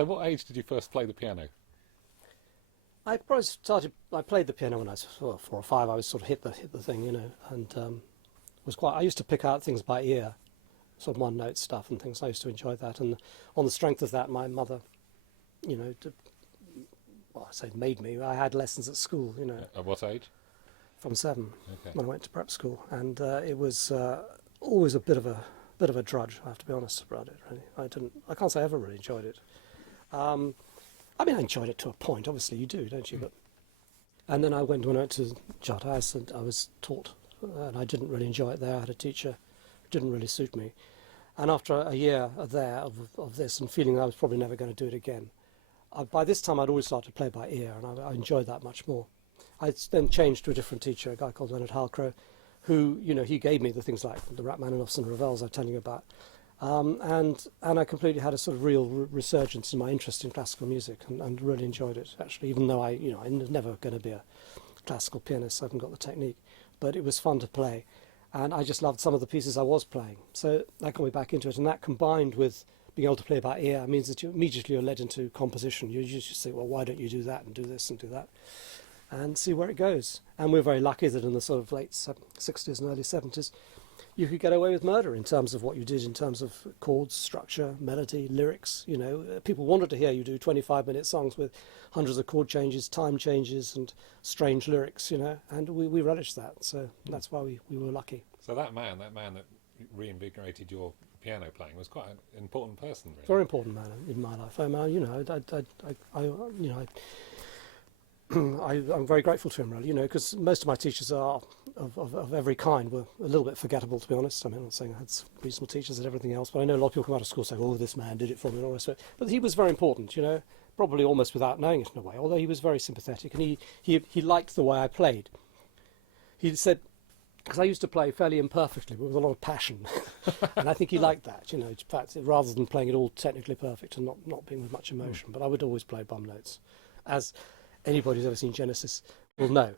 So what age did you first play the piano? I probably started. I played the piano when I was sort of 4 or 5. I was sort of hit the thing, and was quite. I used to pick out things by ear, sort of one note stuff and things. I used to enjoy that, and on the strength of that, my mother, well, I say made me. I had lessons at school, At what age? from 7 Okay. when I went to prep school, and it was always a bit of a drudge. I have to be honest about it. Really, I can't say I ever really enjoyed it. I mean, I enjoyed it to a point. Obviously, you do, don't you? But and then when I went to Charterhouse, and I was taught, and I didn't really enjoy it there. I had a teacher who didn't really suit me, and after a year there of this, and feeling I was probably never going to do it again, by this time I'd always started to play by ear, and I enjoyed that much more. I then changed to a different teacher, a guy called Leonard Halcrow, who, he gave me the things like the Rachmaninoffs and Ravels I was telling you about. And I completely had a sort of real resurgence in my interest in classical music, and really enjoyed it, actually, even though I'm never going to be a classical pianist. I haven't got the technique, but it was fun to play, and I just loved some of the pieces I was playing. So that got me back into it, and that combined with being able to play by ear means that you immediately are led into composition. You just think, well, why don't you do that and do this and do that, and see where it goes. And we're very lucky that in the sort of late 60s and early 70s, you could get away with murder in terms of what you did in terms of chords, structure, melody, lyrics. People wanted to hear you do 25-minute songs with hundreds of chord changes, time changes, and strange lyrics, and we relished that. So that's why we were lucky. So that man that reinvigorated your piano playing was quite an important person, really. Very important man in my life. I'm very grateful to him, really, because most of my teachers are of every kind were a little bit forgettable, to be honest. I mean, I'm not saying I had reasonable teachers and everything else, but I know a lot of people come out of school saying, oh, this man did it for me and all the rest of it. But he was very important, probably almost without knowing it in a way, although he was very sympathetic, and he liked the way I played. He said, because I used to play fairly imperfectly, but with a lot of passion, and I think he liked that, in fact, rather than playing it all technically perfect and not being with much emotion. But I would always play bum notes, as anybody who's ever seen Genesis will know.